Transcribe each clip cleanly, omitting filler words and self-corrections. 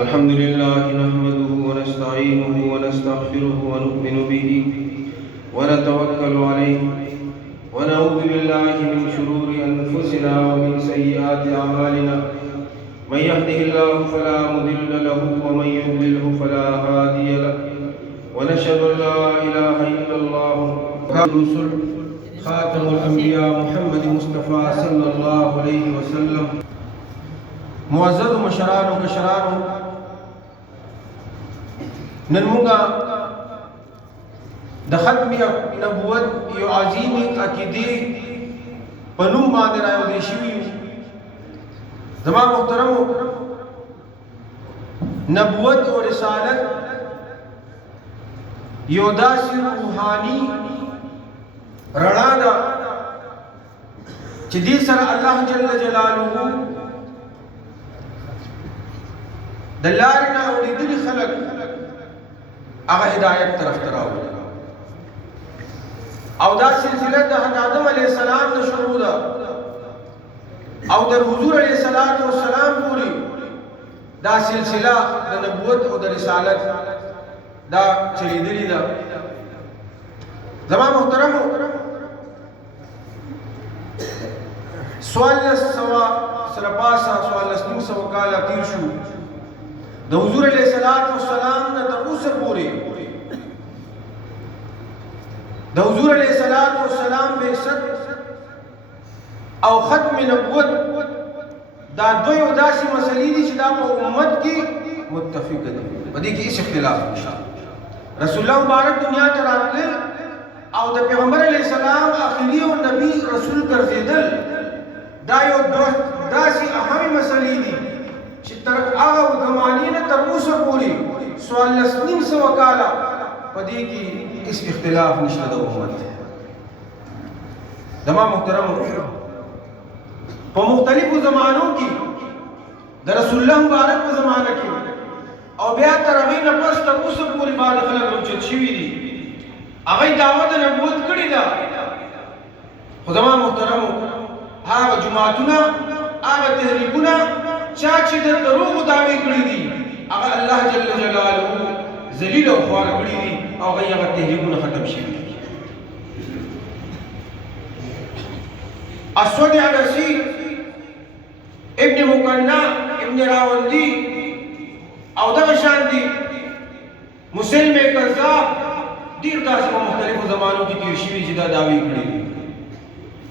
الحمد لله نحمده ونستعينه ونستغفره ونؤمن به ونتوكل عليه ونعوذ بالله من شرور أنفسنا ومن سيئات أعمالنا. من يهده الله فلا مضل له ومن يضلله فلا هادي له، ونشهد أن لا إله إلا الله الرسول خاتم الأنبياء محمد مصطفى صلى الله عليه وسلم. معزز مشران و کشرانو، نن مونږه د ختم نبوت یو عظیم عقیدې په نوم باندې راوړل شوي. زما محترمو، نبوت او رسالت یو داسې روحاني رڼا ده چې دې سره الله جل جلاله د لارې نه اورېدلي خلک هغه هدایت طرف ته راوړي. او دا سلسله د آدم علیه السلام نه شروع ده او در حضور علیه السلام پورې دا سلسله د نبوت او د رسالت دا چلیدلې ده. زما محترمو، 1400 کاله تیر شو د حضور علیه السلام نه تر اوسه پورې. د حضور علیه السلام بعثت او ختم نبوت دا دوی داسې مسلې دي چې دا په امت کې متفق دي، په دې کې هیڅ اختلاف نشته. رسول الله مبارک دنیا ته راتلل او د پیغمبر علیه السلام اخري او نبی رسول ګرځېدل دا یو داسې اهمې مسلې دي چې تر هغه زمانې نه تر اوسه پورې 1400 کاله په دې کې هیڅ اختلاف نشته د امت. زما محترمو، په مختلفو زمانو کې د رسول الله مبارک په زمانه کې او بیا تر هغې نه پس تر اوسه پورې بعض خلک راوچت شوي دي، هغوی دعوه د نبوت کړې ده. خو زما محترمو، هغه جماعتونه، هغه تحریکونه چا چې د دروغو دعوې کړې دي، هغه الله جل جلاله ذلیل او خوار کړي دي او هغه تحریکونه ختم شوي دي. اسود عنسی، ابن مقنع، ابن راوندی او دغه شان دي مسلم کذاب، ډېر داسې په مختلفو زمانو کې تېر شوي چې دا دعوې کړي دي.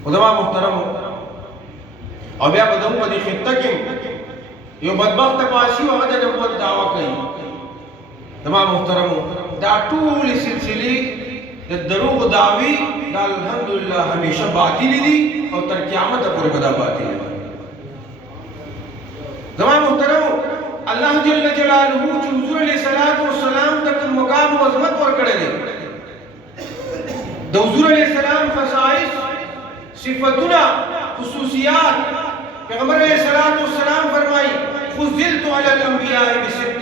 خو زما محترمو، او بیا به زموږ په دې خطه کې یو بدبخته پاشي هغه د نبوت دعوه کوي. زما محترمو، دا ټولې سلسلې د دروغو دعوې دا الحمدلله همیشه باطلې دي او تر قیامته پورې به دا باطلې وي. زما محترمو، الله جل جلاله چې حضور علیه السلام ته کوم مقام او عظمت ورکړی دی، د حضور علیه السلام خصائص، صفتونه، خصوصیات، پیغمبر علیہ السلام فرمائی فضلت علی الانبیاء بست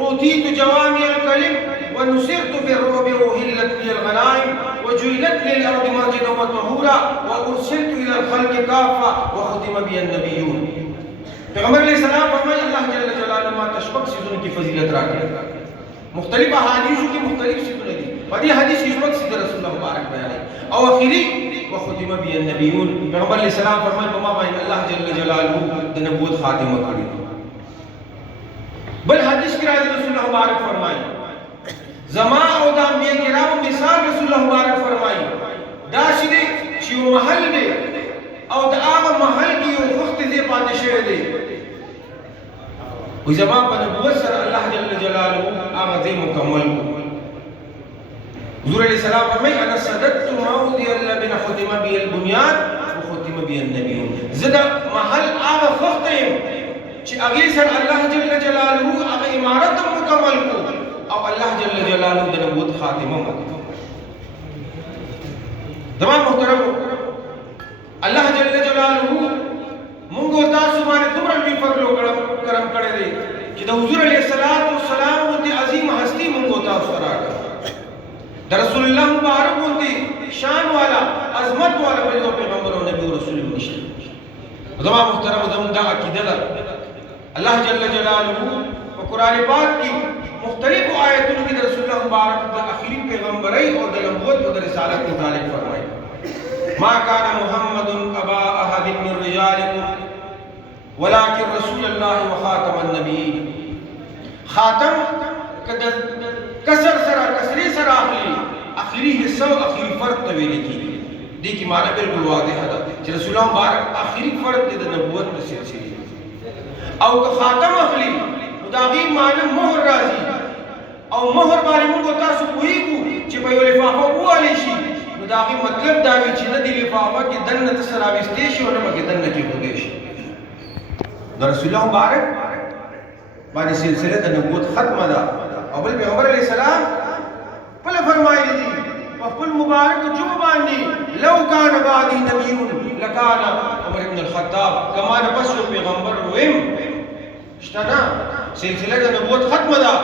اوتیت جوامع الکلم ونصرت بالرعب وحلت لی الغنائم وجعلت للارض مسجدا وطهورا وارسلت الى الخلق کافة وختم بی النبیون. پیغمبر علیہ السلام فرمائی اللہ جل جلالہ ما تشبک سیزن کی فضیلت راکڑے. مختلف احادیثوں کی مختلف سیزن دی، پدی حدیث کی شبک سیزن رسول اللہ مبارک بیانے او آخری وختم بی النبیون. پیغمبر علیہ السلام فرمائے بما باندې الله جل جلاله د نبوت خاتمه کړی. بل حدیث کې راځي رسول الله مبارک فرمایي زما او د انبیاء کرامو مثال رسول الله مبارک فرمایي دا چې یو محل دی او د هغه محل کې یو وخت دی پاتې شوی دی، او زما په نبوت سره الله جل جلاله هغه ځای مکمل کړ. حضور علیہ السلام فرمائی انا صدقت موضع الذین ختم بی البنیان وختم بی النبیون. زه د محل هغه وخت یم چې هغې سره الله جل جلاله هغه عمارت مکمل کړو او الله جل جلاله د نبوت خاتمه وکړه. زما محترمو، الله جل جلاله موږ او تاسو باندې دومره لوی فضل او کرم کړی دی چې د حضور علیه السلام غوندې عظیم هستي موږ او تاسو ته راکړه. د رسول الله مبارک غوندې شان والا، عظمت والا بل یو پیغمبر او نبی او رسول نشته. زما محترمو، زموږ دا عقیده ده الله جل جلاله په قرآن پاک کی مختلف آیتوں کی رسول مبارک دا آخری پیغمبری اور دا نبوت اور دا رسالت متعلق فرمائی ما کان محمد ابا احد من رجالکم ولكن رسول الله وخاتم النبیین. خاتم کسر سرا کسری سرا آخری حصہ و آخری فرد طویلے کی دیکھی معنی بالکل واضح ہے کہ رسول اللہ مبارک آخری فرد دے نبوت میں سلسلی او کہ خاتم اخلی مداغی معنی مہر رازی او مہر بارے منگو تاسو کوئی کو چی پیو لفافہ او علیشی مداغی مطلب داوی چی ندی لفافہ کی دن تسراویستیشی و نمکی دن کی خودیشی در رسول اللہ مبارک بانی سلسلہ دا نبوت ختم دا او بل پیغمبر علیہ السلام پل فرمائی دی وقل مبارک جمعانی لو کان بعدی نبیون لکانا عمر ابن الخطاب کمان بس پیغمبر ویم اشتنا سلسلہ دا نبوت ختم دا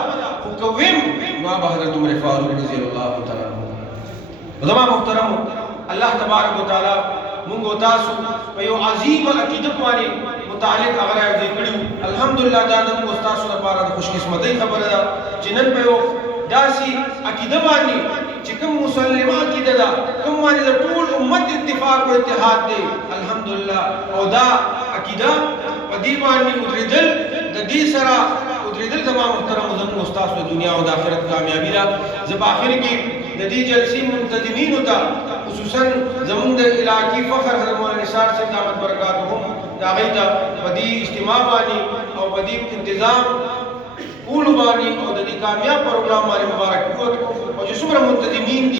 فکویم نواب حضرت عمر فاروق رضی اللہ تعالیٰ عنہ. محترم اللہ تبارک و تعالیٰ منگو تاسو پیو عظیم عقیدت وانی متعلق اگر آئے دیکھڑیو الحمدللہ دادا منگو تاسو دا پارا دا خوش قسمتی خبر دا چنن پیو داسی عقیدہ وانی چکم مسلمہ عقیدہ دا کم وانی دا طول امت اتفاق و اتحاد دے الحمدللہ او دا عقیدہ پدی وانی ادردل دا دی سرا ادردل زمان محترم زمان استاس و دنیا و داخرت کامیابی دا زب آخر کی ندی جلسی منتظمین ہوتا خصوصاً زمان دا علاقی فخر حضرت مولانا نثار سے دامت برکاتہم دا غیتا پدی اجتماع بانی او پدی انتظام قول بانی او دا دی کامیاب پروگرام بانی مبارک اور جو سمر منتظمین